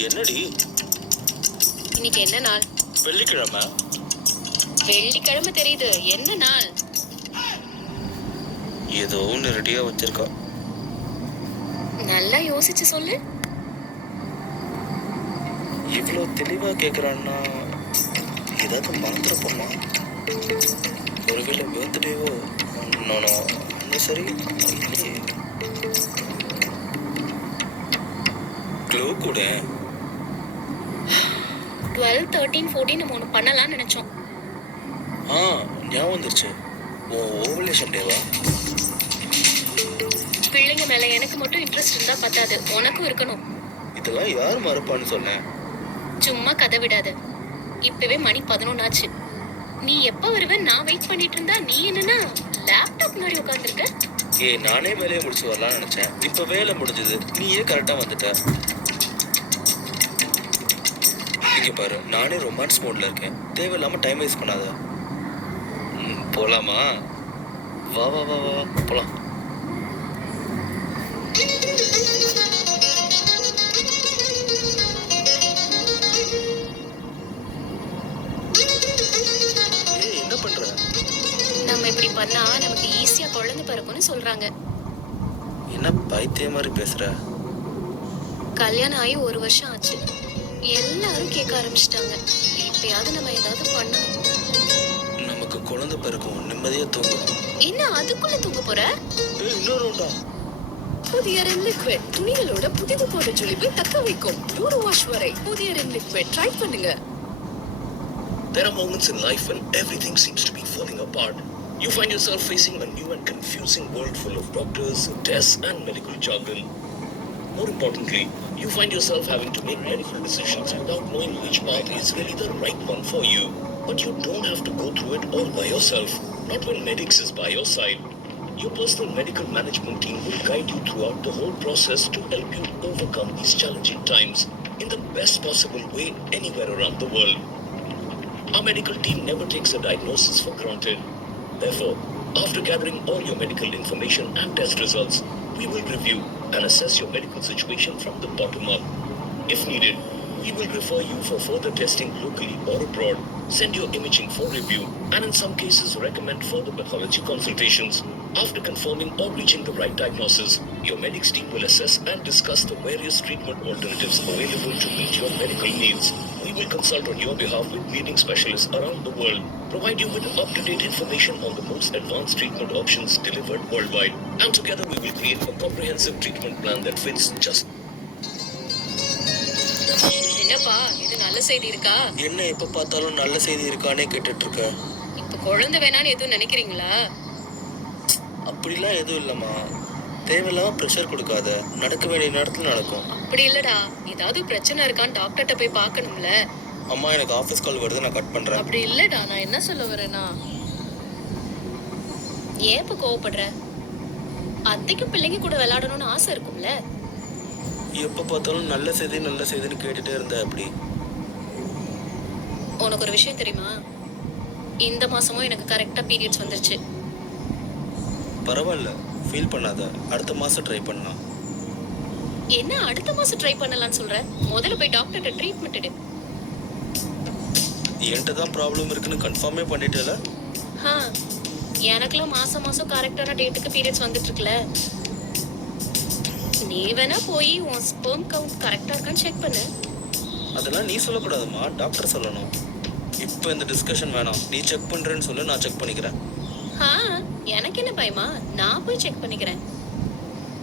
என்னடி? இன்னைக்கு என்ன நாள்? வெள்ளிக்கிழமை. வெள்ளிக்கிழமை தெரியுது, என்ன நாள்? ஏதோ ஒன்று ரெடியா வச்சிருக்கா. நல்லா யோசிச்சு சொல்லு. இவ்வளோ தெளிவா கேட்குறான்னா ஏதாவது மறந்துட போமா? ஒருவேளை பர்த்டேவோ? நானோ சரி இல்லையே. க்ளோ கூட 12, 13, 14 நம்ம ஒன்று பண்ணலாம்னு நினைச்சோம். ஞாபகம் வந்துருச்சு. ஓவலேஷன் டேவா? பிள்ளைங்க மேல எனக்கு மட்டும் இன்ட்ரெஸ்ட் இருந்தா பத்தாது, உனக்கும் இருக்கணும். இதெல்லாம் யார் மறப்பான்னு சொன்னேன்? சும்மா கதை விடாத. இப்பவே மணி 11 ஆச்சு. நீ எப்ப வருவ நான் வெயிட் பண்ணிட்டு இருந்தா நீ என்னன்னா லேப்டாப் முன்னாடி உட்கார்ந்துருக்க. நானே வேலையை முடிச்சு வரலாம்னு நினைச்சேன். இப்ப வேலை முடிஞ்சது, நீயே கரெக்டா வந்துட்ட. இங்க பாரு, நானே ரொமான்ஸ் மோட்ல இருக்கேன். தேவையில்லாம டைம் வேஸ்ட் பண்ணாத. போலாமா? வா வா வா வா போலாம். என்ன பண்ற? நம்ம இப்படி பண்ணா நமக்கு ஈஸியா குழந்தை பிறக்கும்னு சொல்றாங்க. என்ன பைத்திய மாதிரி பேசுற? கல்யாணம் ஆகி 1 வருஷம் ஆச்சு. எல்லாரும் கேட்க ஆரம்பிச்சிட்டாங்க. இப்பயாவது நம்ம ஏதாவது பண்ணணும். நமக்கு குழந்தை பிறக்கும், நிம்மதியா தூங்கும். என்ன அதுக்குள்ள தூங்க போற? இன்னொரு உண்டா? புதிய ரென் லிக்விட் துணிகளோட புதிது போன்ற ஜொலிப்பை தக்க வைக்கும். 100 வாஷ் வரை புதிய ரென் லிக்விட் ட்ரை பண்ணுங்க. There are moments in life when everything seems to be falling apart. You find yourself facing a new and confusing world full of doctors, tests, and medical jargon. More importantly, you find yourself having to make medical decisions without knowing which path is really the right one for you. But you don't have to go through it all by yourself, not when Medix is by your side. Your personal medical management team will guide you throughout the whole process to help you overcome these challenging times in the best possible way anywhere around the world. Our medical team never takes a diagnosis for granted. Therefore, after gathering all your medical information and test results, we will review and assess your medical situation from the bottom up. If needed, we will refer you for further testing locally or abroad, send your imaging for review, and in some cases recommend further pathology consultations. After confirming or reaching the right diagnosis, your medics team will assess and discuss the various treatment alternatives available to meet your medical needs. We will consult on your behalf with leading specialists around the world, provide you with up-to-date information on the most advanced treatment options delivered worldwide, and together we will create a comprehensive treatment plan that fits just. என்னப்பா இது நல்ல செய்தி இருக்கா? என்ன எப்ப பார்த்தாலும் நல்ல செய்தி இருக்கானே கேட்டுட்டு இருக்க? இப்ப குழந்தை வேணான்னு எதுவும் நினைக்கிறீங்களா? அப்படிலாம் எதுவும் இல்லம்மா. தேவையில்லாம ப்ரெஷர் கொடுக்காத. நடக்க வேண்டிய நேரத்துல நடக்கும். அப்படி இல்லடா, ஏதாவது பிரச்சனை இருக்கான்னு டாக்டர்கிட்ட போய் பார்க்கணும்ல. அம்மா, எனக்கு ஆஃபீஸ் கால் வருது, நான் கட் பண்றேன். அப்படி இல்லடா, நான் என்ன சொல்ல வரேன்னா, ஏன் இப்ப கோவப்படுற? அத்தைக்கு பிள்ளைங்க கூட விளையாடணும்னு ஆசை இருக்கும்ல. எப்ப பார்த்தாலும் நல்ல செய்தின்னு கேட்டுட்டே இருந்த அப்படி. உனக்கு ஒரு விஷயம் தெரியுமா? இந்த மாசமும் எனக்கு கரெக்டா பீரியட்ஸ் வந்துருச்சு. பரவாயில்ல, ஃபீல் பண்ணாத. அடுத்த மாசம் ட்ரை பண்ணலாம். என்ன அடுத்த மாசம் ட்ரை பண்ணலாம்னு சொல்ற? முதல்ல போய் டாக்டர்கிட்ட ட்ரீட்மெண்ட் எடு. என்கிட்ட தான் ப்ராப்ளம் இருக்குன்னு கன்ஃபார்மே பண்ணிட்டேல. எனக்குலாம் மாசம் மாசம் கரெக்டான டேட்டுக்கு பீரியட்ஸ் வந்துட்டு இருக்குல்ல. நீ வேணா போய் உன் ஸ்பெர்ம் கவுண்ட் கரெக்டா இருக்கான்னு செக் பண்ணு. அதெல்லாம் நீ சொல்லக்கூடாதுமா, டாக்டர் சொல்லணும். இப்போ இந்த டிஸ்கஷன் வேணாம். நீ செக் பண்றேன்னு சொல்லு, நான் செக் பண்ணிக்கிறேன். எனக்கு என்ன பயமா? நான் போய் செக் பண்ணிக்கிறேன்.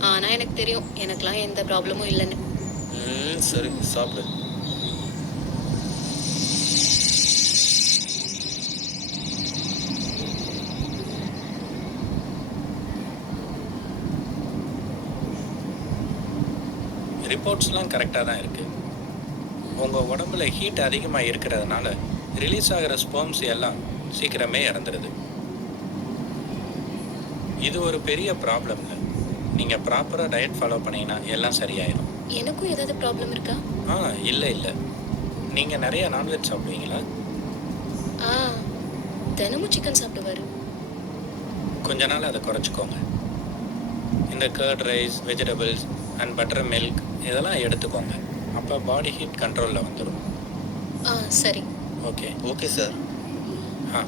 ஆனா எனக்கு தெரியும் எனக்குலாம் எந்த ப்ராப்ளமும் இல்லைன்னு. சரி, சாப்பிடு. ரிப்போர்ட்ஸ்லாம் கரெக்டாக தான் இருக்குது. உங்கள் உடம்புல ஹீட் அதிகமாக இருக்கிறதுனால ரிலீஸ் ஆகிற ஸ்பெர்ம்ஸ் எல்லாம் சீக்கிரமே இறந்துடுது. இது ஒரு பெரிய ப்ராப்ளம் இல்லை. நீங்கள் ப்ராப்பராக டயட் ஃபாலோ பண்ணிங்கன்னா எல்லாம் சரியாயிடும். எனக்கும் ஏதாவது ப்ராப்ளம் இருக்கா? இல்லை. நீங்கள் நிறைய நான்வெஜ் சாப்பிடுவீங்களா? தினமும் சிக்கன் சாப்பிடுவாரு. கொஞ்ச நாள் அதை குறைச்சிக்கோங்க. இந்த curd rice, vegetables and buttermilk இதெல்லாம் எடுத்துக்கோங்க. அப்போ பாடி ஹீட் கண்ட்ரோலில் வந்துடும். சரி. ஓகே. Okay sir. ஆ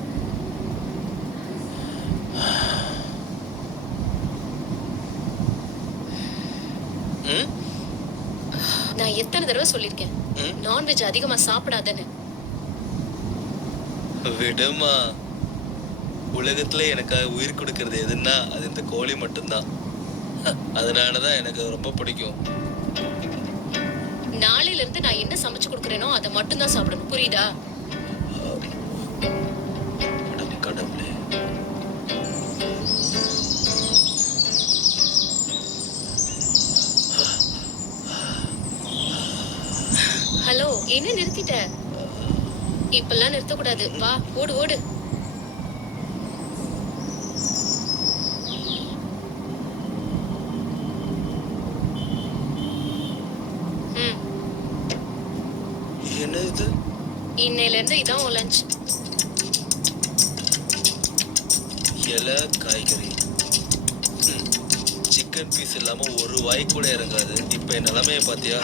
ம் நான் எத்தனை தடவை சொல்லியிருக்கேன் ம் நான்வெஜ் அதிகமா சாப்பிடாதன்னு. விடுமா, உலகத்துல எனக்காக உயிர் கொடுக்கறது எதுன்னா அது இந்த கோழி மட்டும்தான். அதனாலதான் எனக்கு ரொம்ப பிடிக்கும். நாளையில இருந்து நான் என்ன சமைச்சு கொடுக்கறேனோ அதை மட்டும் தான் சாப்பிடணும், புரியுதா? அட கடவுளே. ஹலோ, என்ன நிறுத்திட்ட? இப்பெல்லாம் நிறுத்தக்கூடாது. வா, ஓடு ஓடு. ம், என்ன இது? இன்னையில இருந்து இதான் உன் லஞ்ச். இலை, காய்கறி, சிக்கன் பீஸ் இல்லாம ஒரு வாய் கூட இறங்காது. இப்ப என் நிலைமைய பாத்தியா?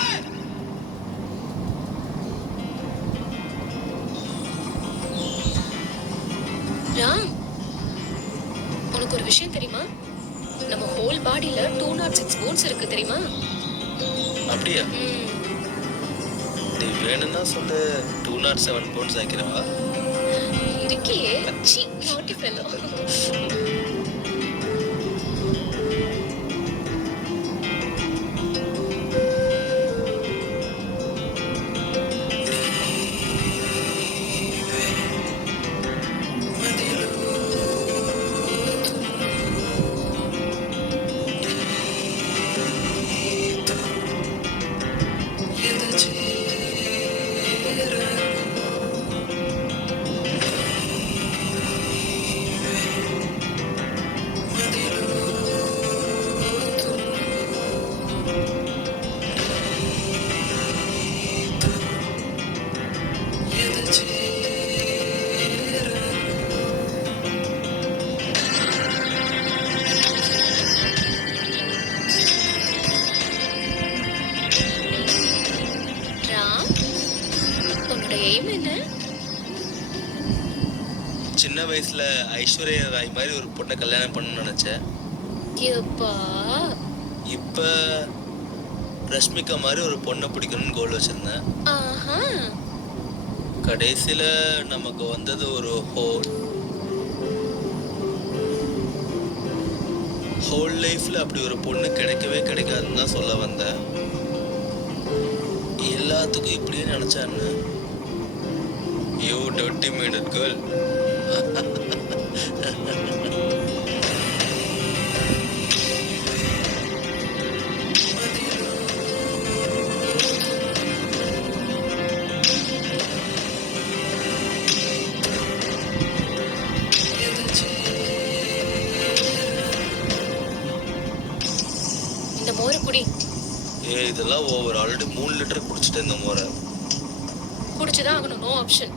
ராம், உனக்கு ஒரு விஷயம் தெரியுமா? நம்ம ஹோல் பாடியில 206 போன்ஸ் இருக்கு, தெரியுமா? அப்படியா? ம், நீ வேணும்னா சொல்லு, 207 பவுண்ட்ஸ் ஆக்கிறவா? இருக்கியே. சீ, naughty fellow. ராம், உன்னோட எய்ம் என்ன? சின்ன வயசுல ஐஸ்வர்யா ராய் மாதிரி ஒரு பொண்ணை கல்யாணம் பண்ணணும்னு நினைச்சேன். எப்பா, இப்ப ரஷ்மிகா மாதிரி ஒரு பொண்ணை பிடிக்கணும்னு கோல் வச்சிருந்தேன். ஆஹா, கடைசியில நமக்கு வந்தது ஒரு ஹோல் லைஃப்ல அப்படி ஒரு பொண்ணு கிடைக்கவே கிடைக்காதுன்னு தான் சொல்ல வந்தேன். எல்லாத்துக்கும் இப்படியே நினைச்சான்னு. You dirty minded girl. இந்த மோரை குடி. இதெல்லாம் ஓவர். ஆல்ரெடி 3 லிட்டர் குடிச்சிட்டேன் இந்த முறை. குடிச்சுதான் ஆகணும், நோ ஆப்ஷன்.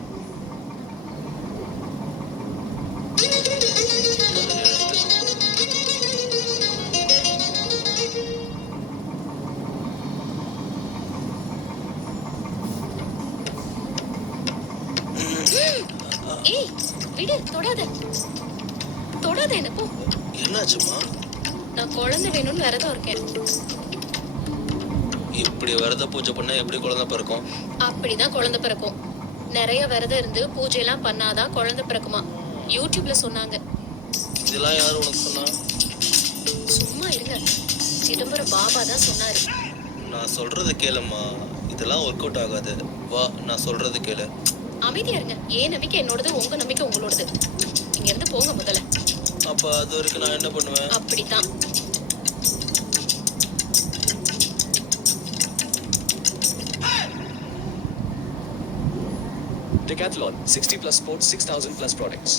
ஏய், விடு, தொடாத தொடாத. என்ன போ. என்னாச்சுமா? நான் குழந்தை வேணும்னு விரதம் இருக்கேன். இப்படி விரத பூஜை பண்ணா எப்படி குழந்தை பிறக்கும்? அப்படிதான் குழந்தை பிறக்கும். நிறைய விரதம் இருந்து பூஜையெல்லாம் பண்ணாதான் குழந்தை பிறக்குமா, யூடியூப்ல சொன்னாங்க. இதெல்லாம் யாரு உனக்கு சொன்னா? சும்மா இருங்க, சிதம்பரம் பாபா தான் சொன்னாரு. நான் சொல்றது கேளும்மா, இதெல்லாம் ஒர்க் அவுட் ஆகாது. வா, நான் சொல்றது கேளு. அமைதியா இருங்க. ஏன் நம்பிக்கை என்னோடது, உங்க நம்பிக்கை உங்களோடது. இங்க இருந்து போங்க முதல்ல. அப்ப அது வரைக்கும் நான் என்ன பண்ணுவேன்? அப்படித்தான். Decathlon, 60 plus sports, 6,000 plus products.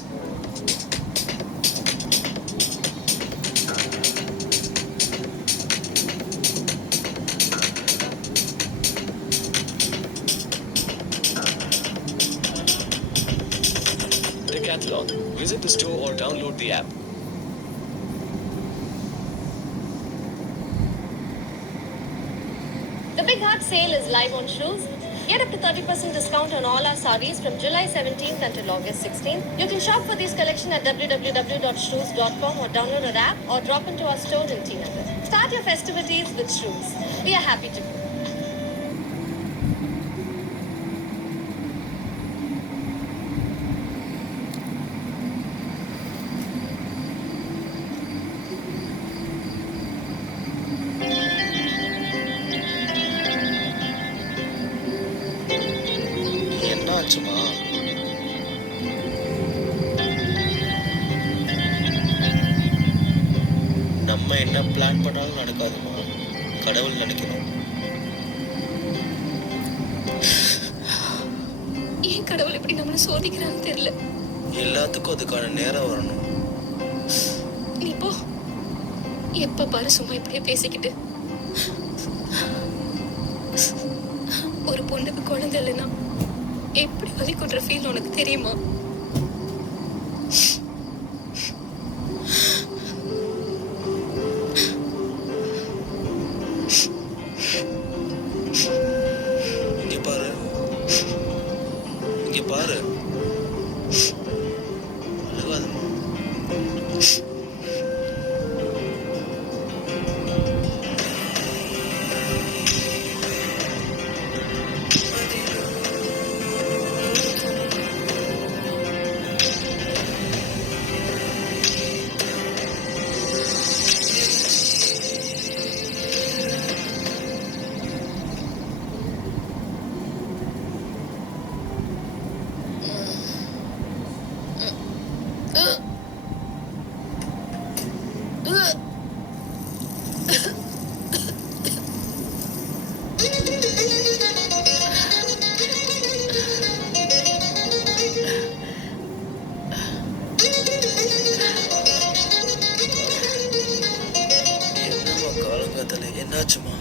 Decathlon. Visit the store or download the app. The Big Heart sale is live on shoes. Get up to 30% discount on all our sarees from July 17th until August 16th. You can shop for this collection at www.shoes.com or download our app or drop into our store in T Nagar. Start your festivities with shoes. We are happy to. என்ன ஆச்சுமா? நம்ம என்ன plan பண்ணாலும் நடக்காதுமா. கடவுள் நினைக்கணும். ஏன் கடவுள் இப்படி நம்மள சோதிக்கிறான்னு தெரியல. எல்லாத்துக்கும் அதுக்கான நேரம் வரணும். நீ போ. எப்ப பாரு சும்மா இப்படியே பேசிக்கிட்டு. ஒரு பொண்ணுக்கு குழந்தை இல்லைன்னா எப்படி வலி கொண்ற ஃபீல் உனக்கு தெரியுமா? இங்க பாரு, இங்க பாரு. அழுகாதம்மா. என்னம்மா காலங்காத்தால என்னாச்சுமா?